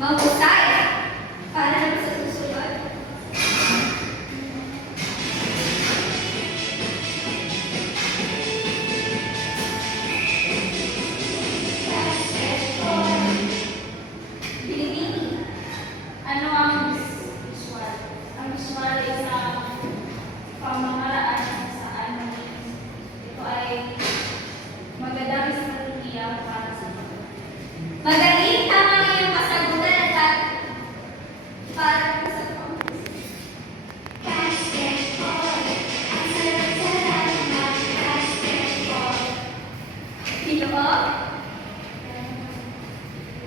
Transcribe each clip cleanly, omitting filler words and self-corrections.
Mahusay para naman sa susunod. Binibini. Ano ang visual? Ang visual ay isang pamamaraan kung saan ito ay magandang estratehiya para sa mga. Magaling, tama ang iyong kasagutan at para sa basketball. Ang sarap-sarap mag-basketball. Sino po?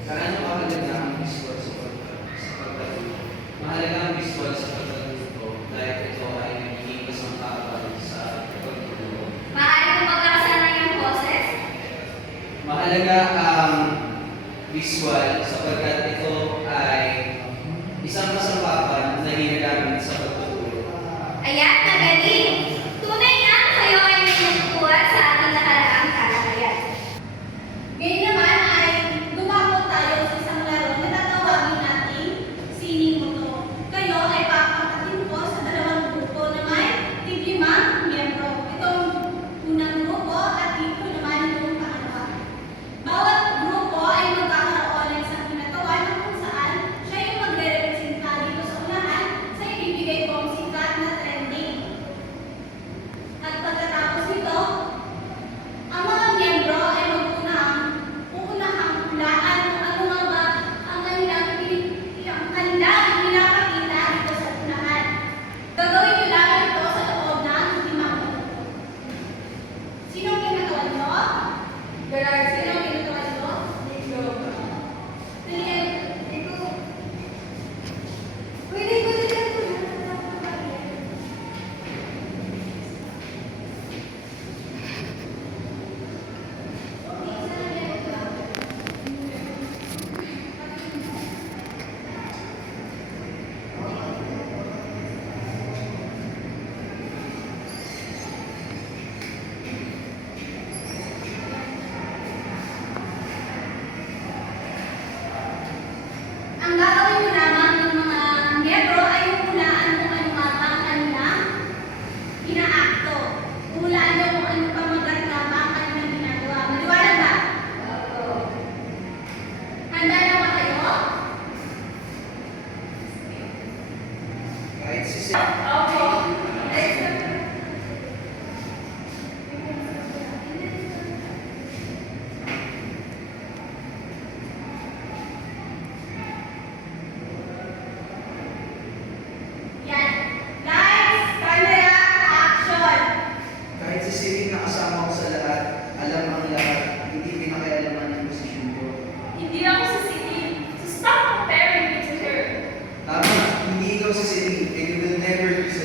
Sa ano mahalaga ang visual sa pagkaluto? Mahalaga ang visual sa pagkaluto dahil ito ay nagiging kasangkapan sa pagkaluto. Maaari mo magkakasanay ang boses? Mahalaga ang visual sapagkat ito ay isang kasangkapan na ginagamit sa pagkaluto. Ayan, magaling! Tunay na kayo ay may natutuhan sa ating nakaraang talakayan. Ngayon naman ay dumako tayo sa isang laro na tatawagin natin Sining Moto. Kayo ay papakatin ko sa dalawang grupo na may tig-5 miyembro. Itong unang grupo at dito naman itong pangalawa. Bawat grupo ay magkakaroon ng isang kinatawan na kung saan siya yung magre-representa dito sa unahan sa ibibigay kong sikat na trending. At pagkatapos nito, ang mga miyembro ay uunahang hulaan kung ano nga ba ang kanilang pinapakita dito sa unahan. Gagawin nyo lang ito sa loob ng 5 minuto. Sino ang kinatawan nyo? Gerard, sino ang kinatawan nyo? Pwede ko nila ang gagawin mo lamang ng mga miyembro ay hulaan kung ano nga ba ang kanilang inaakto. Hulaan nyo kung ano pa maganda ba ang kanilang ginagawa. Maliwanag ba? Handa na ba kayo? Kahit si Opo. Yan. Lights, camera, action! kahit si Siri na kasama ko sa lahat, alam ang lahat, hindi pinakaialaman ang posisyon ko. Hindi ako sa city. So stop comparing me to her. Tama, hindi ikaw si Siri, and you will never be sa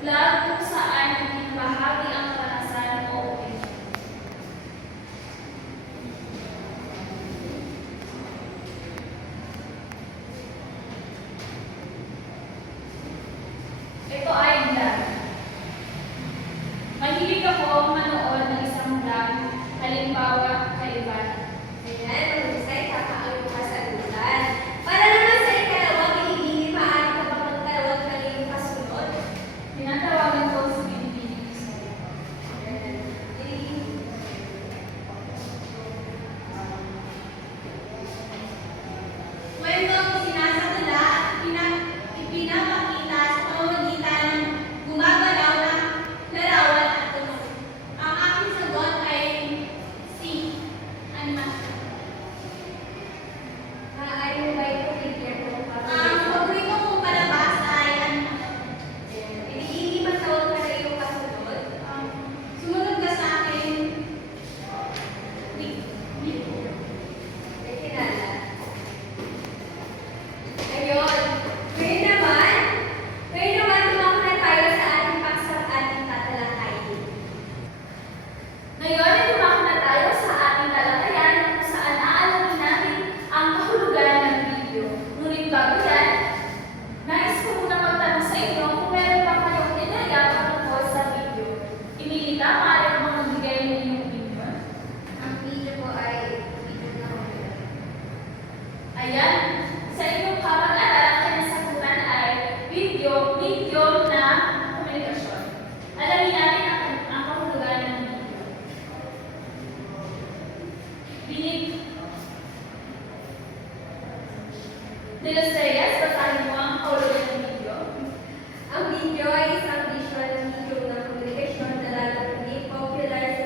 Vlog kung saan bahagi ang karanasan o opinion. Ito ay vlog. Mahilig ako manood ng isang vlog, halimbawa kaibahan. Ayan, mahusay, kakaayon ka sa sagutan. Para naman sa ikalawa, binibini, maaari ka ba magkaroon ng iyong kasunod? Tinatawagan ko si Binibini Israel. Ayan. Kwentong sinasadala at ipinapakita sa pamamagitan ng gumagalaw na larawan at tunog. Ang aking sagot ay C. Animation. Maaari mo ba ito i-clear kung Ang paborito kong palabas ay animation. Pinigili ba sa ka na iyong kasunod? Sumunod ka sa akin. May kilala. Ayun. Ngayon naman, tumako na tayo sa ating paksang ating tatalakayin. Ngayon ay dumako na tayo sa ating talakayan kung saan aalamin natin ang kahulugan ng video. Ngunit bago yan, nais ko muna magtanong sa inyo kung meron pa kayong ideya patungkol sa video. Emilita, maaari mo bang magbigay ng inyong opinion? Ang video ko ay video na horror. Ayan, sa inyong kapag-aral, ang kanyang sagutan ay video na komunikasyon. Alamin natin ang kahulugan ng video. Binib De Los Reyes, basahin mo ang kahulugan ng video. Ang video ay isang visual medium ng komunikasyon na lalaki popular sa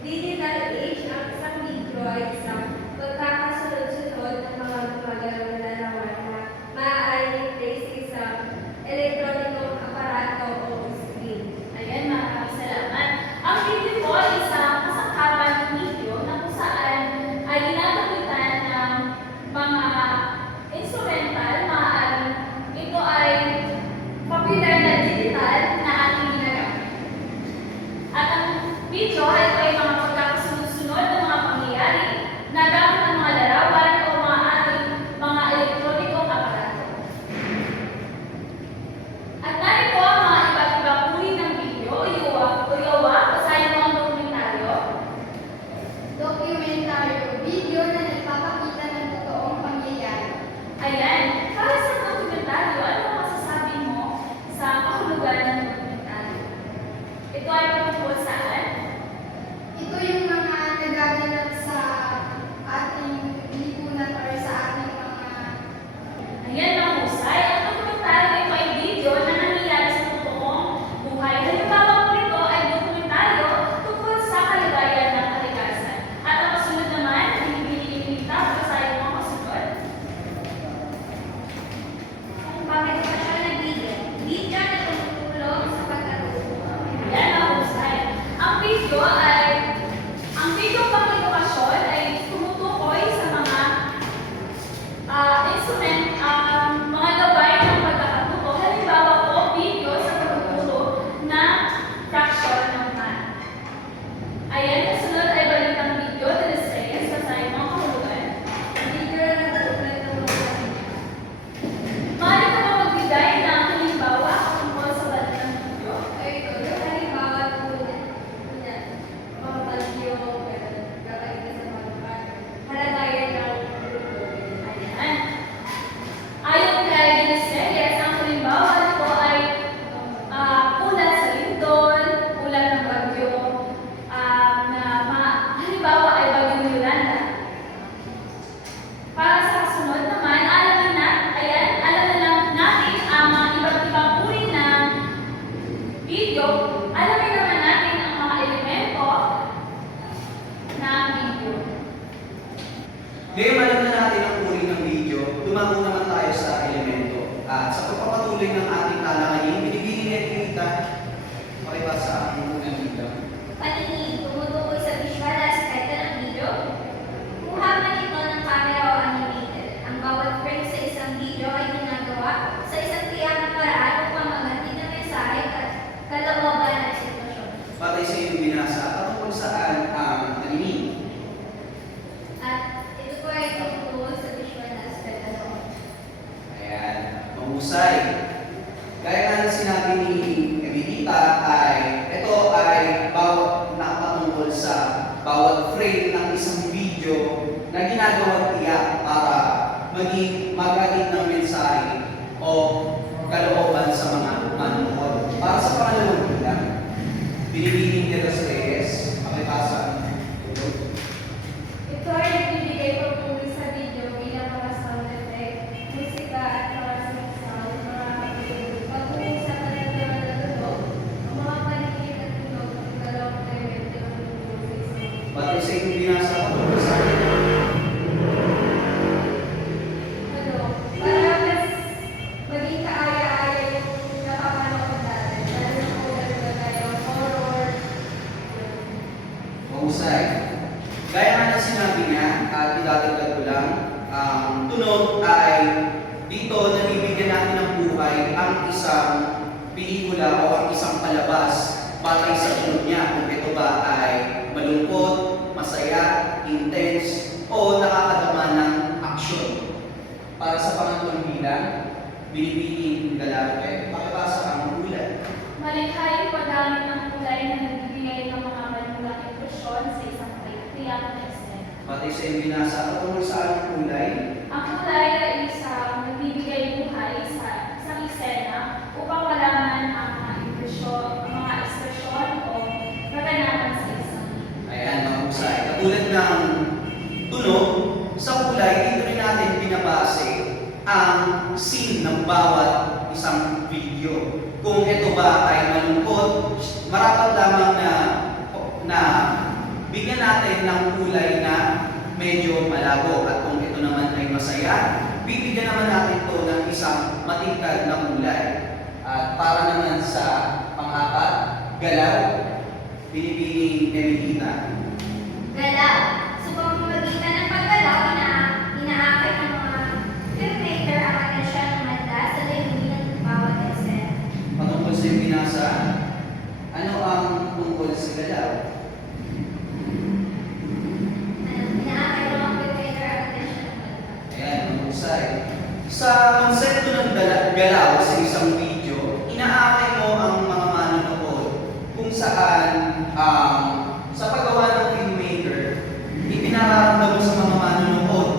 digital age. Ang isang video ay isang pagkakasunod-sunod ng mga gumagalaw na larawan na maaaring i-place sa isang elektronikong aparato o screen. Ayan, maraming salamat. Ang video po ay isang kasangkapan ng video na kung saan ay ginagamitan ng mga instrumental, maaaring ito ay popular na digital na ating ginagamit. At ang video ay ito ay mga pagkakasunod-sunod ng mga pangyayari na gamit ng mga larawan o maaaring mga elektronikong aparato. At narito ang mga iba't ibang uri ng video o yawa, basahin mo ang dokumentaryo. Dokumentaryo, video na nagpapakita ng totoong pangyayari. Ayan, para sa dokumentaryo, ano ang masasabi mo sa kahulugan ng dokumentaryo? Ito ay patungkol saan? Ito yung mga nagaganap sa ating lipunan or sa ating mga Ayan, mahusay. Ang dokumentaryo ito ay video na nangyayari sa totoong buhay. Halimbawa po ito ay dokumentaryo tungkol sa kalagayan ng kalikasan. At ang kasunod naman, binibili-imita, basahin mo ang kasunod. kung bakit pa siya nag-video. Video na tumutulong sa pagkatuto. Yan ang husay. Ang video pang edukasyon ay tumutukoy sa mga mga gabay ng pagkakatuto. Halimbawa po, video sa pagtuturo ng fraction ng math. Ayan, kasunod ay balitang video de Los Reyes, basahin mo ang kahulugan. Video na nagtutulong ng mga Maaari ka ba magbigay ng halimbawa tungkol sa balitang video? ay ito, yung halimbawa tulad niya, mga bagyo, kakaiba sa mga halagayan ng grupo. Ayan. Ayon kay De Los Reyes, ang halimbawa nito ay ulan sa lindol, ulan ng bagyo, halimbawa ay bagyong Yolanda. Para sa kasunod naman, alamin natin ang mga iba't ibang uri ng video. Alamin naman natin ang mga elemento ng video. Ngayon alam na natin ang uri ng video, dumako naman tayo sa elemento. At sa pagpapatuloy ng ating talakayin, binibigyan ni Edwita pakibasa sa aking unang video. Paningin, tumutukoy sa visual aspect ng video. Kuha man ito ng camera o animated. Ang bawat frame sa isang video ay ginagawa sa isang tiyak na paraan upang maghatid ng mensahe idadagdag ko lang, tunog ay dito nabibigyan natin ng buhay ang isang pelikula o ang isang palabas batay sa tunog niya. Kung ito ba ay malungkot, masaya, intense, o nakakadama ng aksyon. Para sa pangatlong bilang, binibining Galate, pakibasa ang ulan. Malikha yung paggamit ng kulay na nagbibigay ng mga malulang impresyon sa isang tiyak na eksena. Batay sa iyong binasa, patungkol sa anong kulay? Ang kulay ay isang nagbibigay buhay sa isang eksena upang malaman ang mga impresyon, mga ekspresyon o kaganapan sa isang. Ayan, mahusay. Katulad ng tunog, sa kulay, dito rin natin binabase ang scene ng bawat isang video. Kung ito ba ay malungkot, marapat lamang na bigyan natin ng kulay na medyo malabo. At kung ito naman ay masaya, bibigyan naman natin ito ng isang matingkad na kulay. At para naman sa pang-apat, galaw, binibining Emelita. Galaw. Sa pamamagitan ng paggalaw, inaakit ng mga filmmaker ang atensyon ng mata sa layunin ng bawat eksena. Patungkol sa iyong binasa, ano ang tungkol sa galaw? Inaakit ng mga filmmaker ang atensyon ng mata. Ayan, mahusay. Sa konsepto ng galaw sa isang video, inaakay mo ang mga manonood kung saan sa paggawa ng filmmaker, ipinararamdam mo sa mga manonood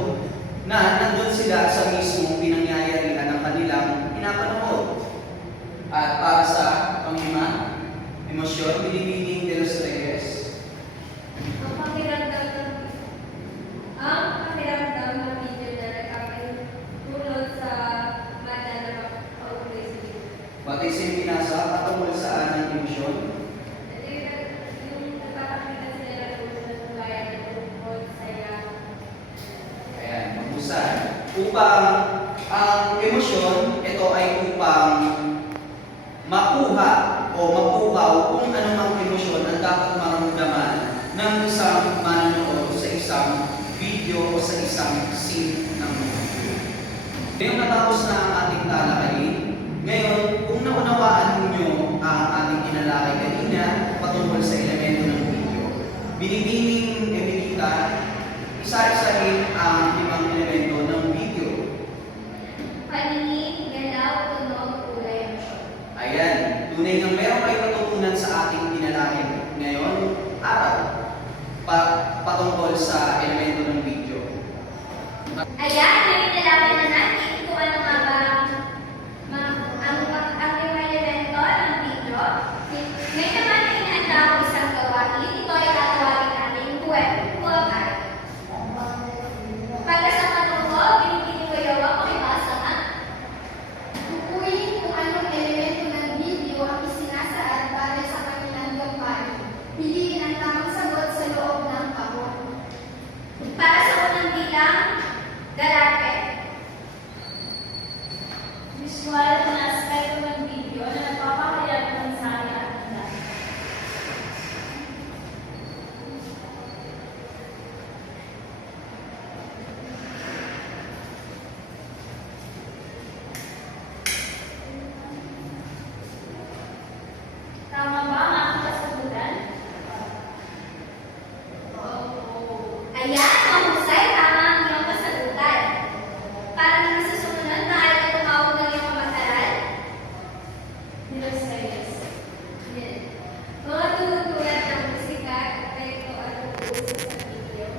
na nandun sila sa mismong pinangyayarihan ng kanilang pinapanood. At para sa panglima, emosyon, binibining de los Reyes. Ang pakiramdam ng video na nagkakatulog sa mata na makauwi sa video. Batay sa iyong binasa, patungkol saan ang emosyon? Yung nagpapakita sila ng kulay na tungkol saya. Ayan, mahusay. Upang ang emosyon, ito ay upang makuha o mapukaw kung anumang emosyon ang dapat maramdaman ng isang manonood sa isang video o sa isang scene ng movie. Ngayong natapos na ang ating talakayin, ngayon, kung naunawaan ninyo ang ating kinalakay kanina patungkol sa elemento ng video, binibining Emelita, isa-isahin ang 5 elemento ng video. Paningin, galaw, tunog, kulay, emosyon. Ayan, tunay na meron kayo matutunan sa ating tinalakay ngayon araw patungkol sa elemento ng video. Ayan, nalaman na natin kung ano nga ba ang lima elemento ng video. May naman na inihanda ko isang gawain. Ito ay tatawagin natin web. Para sa kanungo, binibigyan ko yaw ako ibasa na. Tukuyin kung anong elemento ng video ang isinasaad para sa kanilang gawain. Piliin ang tamang sagot sa loob ng kahon. Para sa unang bilang, Galate. Visual na aspekto ng video na nagpapahayag ng mensahe at tanda. Tama ba ang aking kasagutan? Ayan, mahusay, tama ang iyong kasagutan. Para naman sa sumunod, maaari ka tumawag ng iyong kamag-aral. De los Reyes. Mga tulad ng musika, epekto at pag-uusap sa video.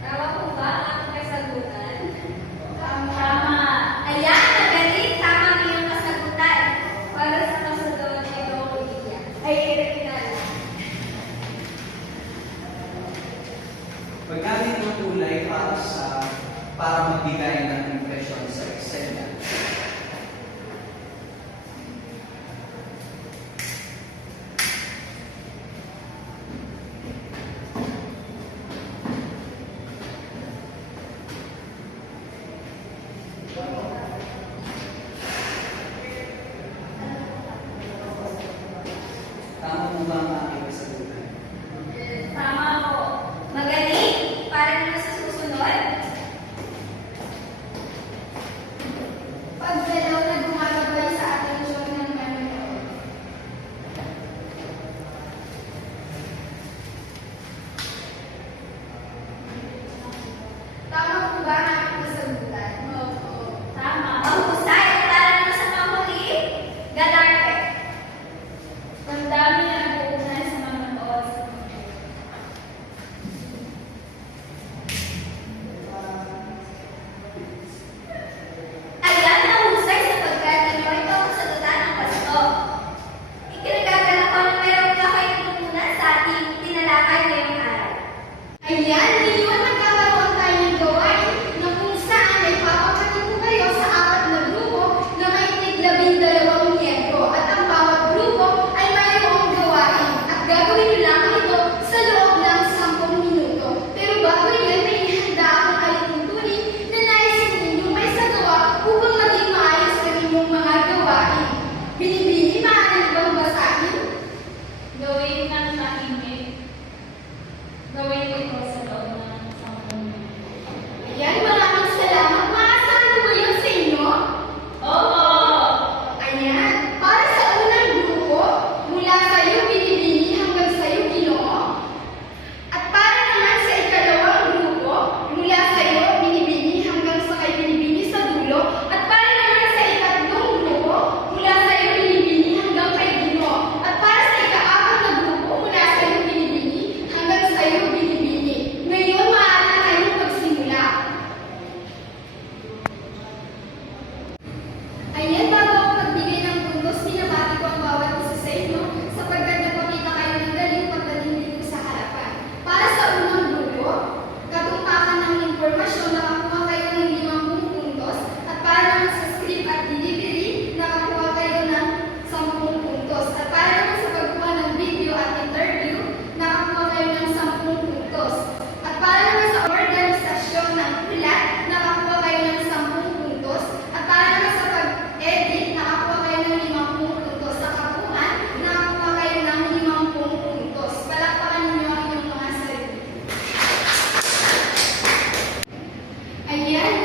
Tama po ba ang aking kasagutan? Tama. Ayan, magaling! Tama ang iyong kasagutan. Para sa kasunod ay Olivia. Ay, Reginald. Paggamit ng kulay para magbigay ng impresyon sa eksena.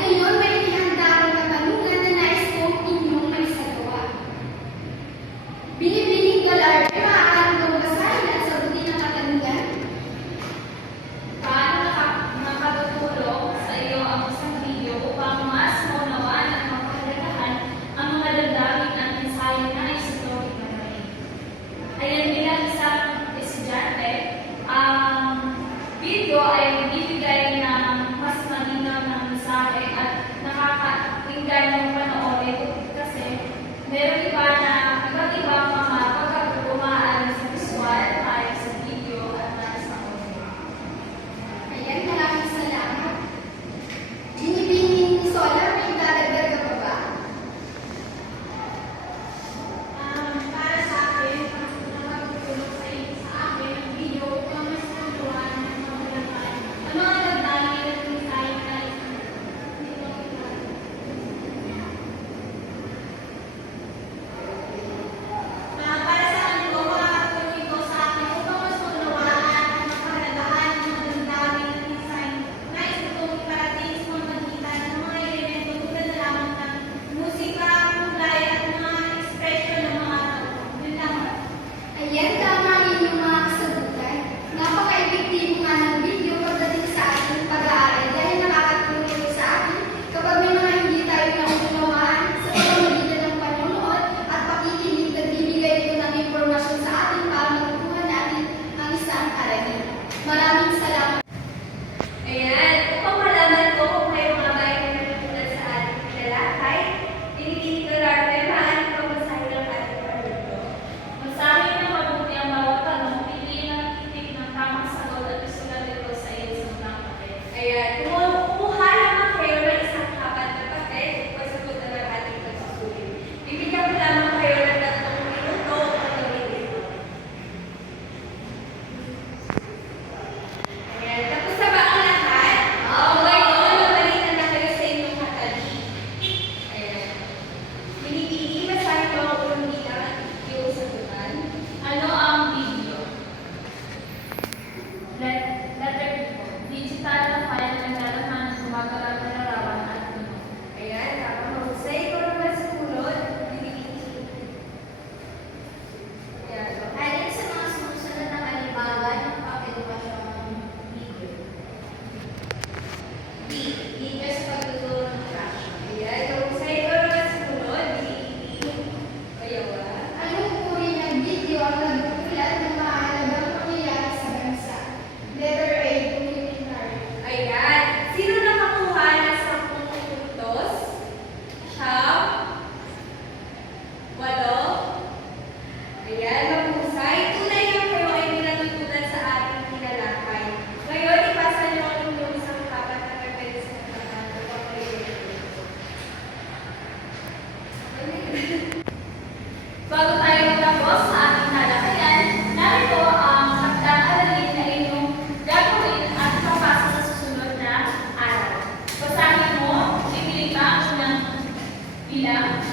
ngayon may inihanda akong katanungan na nais kong inyong maisagawa. Binibining dolar, maaari kong basahin at sagutin ang katanungan? Paano nakatutulong sa iyo ang isang video upang mas maunawaan at mapahalagahan ang mga damdamin at mensahe na isusulit na rin? Ayan, bilang isang estudyante, ang video ay bibigay ng mas malinaw na mensahe at nakakainggan yung panoorin kasi meron iba't ibang mga pagkakagumaalan sa visual, tayo sa video at tayo sa audio. Ayan, maraming salamat. Binibining Solar, may dadagdag ka pa ba? Para sa akin, nakatutulong sa akin ang video upang mas maunawaan at mapahalagahan ang mga damdamin at mensahe na para sa akin po, makakatulong ito sa akin upang mas maunawaan at mapahalagahan ang mga damdamin at mensahe na isutong iparating sa pamamagitan ng mga elemento tulad na lamang ng musika, kulay at mga ekspresyon ng mga tao. Yun lang. Ayan, tama rin yung mga kasagutan. Napaka-epektibo nga ng video pagdating sa ating pag-aaral dahil nakakatulong ito sa atin kapag may mga hindi tayo nauunawaan sa pamamagitan ng panonood at pakikinig, nagbibigay ito ng impormasyon sa atin para matutuhan natin ang isang aralin. Maraming salamat. Ayan, upang malaman ko kung kayo mga bayan na natutunan sa ating pinalakay, pinipinig ko lang kayo maaari pang basahin ang ating panuto. Masahin na mabuti ang bawat tanong, piliin ang titik ng tamang sagot at isulat ito sa iyong sunang papel. Ayan, kumuha lamang kayo ng isang kapat na papel upang sagutan ng ating pagsusulit. Bibigyan ko lamang kayo ng 3 minuto upang gawin ito. Ayan, tapos na ba ang lahat? Oo, ngayon, mabalitan na kayo sa inyong katabi. Ayan. Pinipili, basahin ko ang unang bilang at iyong sagutan. Ano ang video? Letter B. Digital na file na nalalaman ng gumagalaw na larawan at tunog. Ayan, tapos mahusay ko naman sumunod. Ayan, so, Alin sa mga sumusunod na halimbawa ng pang-edukasyon ng video? B. Video sa pagtuturo ng fraction. Ayan, mahusay ko naman sumunod. Kayawa. Anong uri ng video ang nagbubulat ng mahalagang pangyayari sa bansa? Letter A, documentary. Ayan. Sino nakakuha ng 10 puntos? Siyam? 8? Ayan, mahusay. Tunay lang kayo ay pinatutunan sa ating tinalakay. Ngayon, ipasa niyo ang inyong isang kapat na papel sa katawan upang kayo Bago tayo matapos sa ating talakayan, narito ang hakdang aralin na inyong gagawin at papasa sa susunod na araw. Basahin mo, pipili ka ang unang bilang,